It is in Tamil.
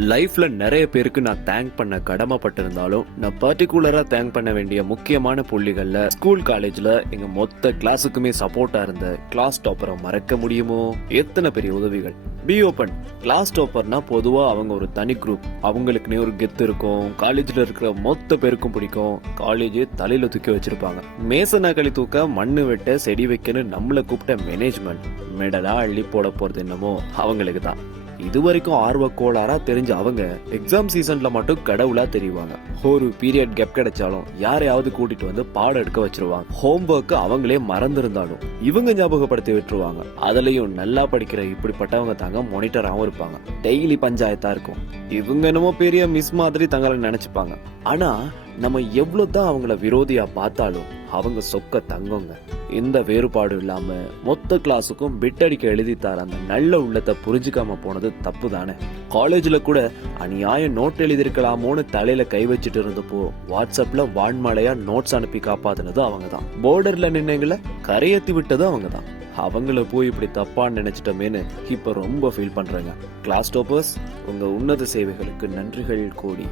லைஃப்ல நிறைய பேருக்கு நான் தேங்க் பண்ண கடமைப்பட்டிருந்தாலும் நான் பர்டிகுலரா தேங்க் பண்ண வேண்டிய முக்கியமான புள்ளிகள்ல ஸ்கூல் காலேஜ்ல எங்க மொத்த கிளாஸுக்குமே சப்போர்ட்டா இருந்த கிளாஸ் டாப்பரை மறக்க முடியுமோ? எத்தனை பெரிய உதவிகள். Be open. கிளாஸ் டாப்பர்னா பொதுவா அவங்க ஒரு தனி குரூப், அவங்களுக்குன்னே ஒரு கெத்து இருக்கும், காலேஜ்ல இருக்கிற மொத்த பேருக்கும் பிடிக்கும், காலேஜே தலையில தூக்கி வச்சிருப்பாங்க. மேசனாக்களி தூக்க, மண்ணு வெட்ட, செடி வைக்கன்னு நம்மள கூப்பிட்ட மேனேஜ்மெண்ட் மெடலா அள்ளி போட போறது என்னமோ அவங்களுக்கு தான். இது வரைக்கும் ஆர்வ கோளாரா தெரிஞ்ச அவங்க எக்ஸாம் சீசன்ல மட்டும் கடவுளா தெரிவாங்க. ஒரு பீரியட் கேப் கிடைச்சாலும் யாரையாவது கூட்டிட்டு வந்து பாடம் எடுக்க வச்சிருவாங்க. ஹோம்ஒர்க் அவங்களே மறந்திருந்தாலும் இவங்க ஞாபகப்படுத்தி விட்டுருவாங்க. அதுலயும் நல்லா படிக்கிற இப்படிப்பட்டவங்க தாங்க மானிட்டராகவும் இருப்பாங்க. டெய்லி பஞ்சாயத்தா இருக்கும். இவங்க என்னமோ பெரிய மிஸ் மாதிரி தங்களை நினைச்சுப்பாங்க. ஆனா நம்ம எவ்வளவுதான் அவங்கள விரோதியா பார்த்தாலும் அவங்க சொக்க தங்கங்க. இந்த வேறுபாடு இல்லாம மொத்த கிளாஸுக்கும் பிட் அடிக்க எழுதி தர அந்த நல்ல உள்ளத்தை புரிஞ்சுக்காம போனது தப்பு தானே. காலேஜ்ல கூட அநியாயம் நோட் எழுதிருக்கலாமோன்னு தலையில கை வச்சுட்டு இருந்தப்போ வாட்ஸ்அப்ல வான்மழையா நோட்ஸ் அனுப்பி காப்பாத்தினது அவங்க தான். போர்டர்ல நின்னங்களை கரையேத்தி விட்டது அவங்க தான். அவங்கள போய் இப்படி தப்பா நினைச்சிட்டோமேனு இப்ப ரொம்ப ஃபீல் பண்றேங்க. கிளாஸ் டாப்பர்ஸ், உங்க உன்னத சேவைகளுக்கு நன்றிகள் கோடி.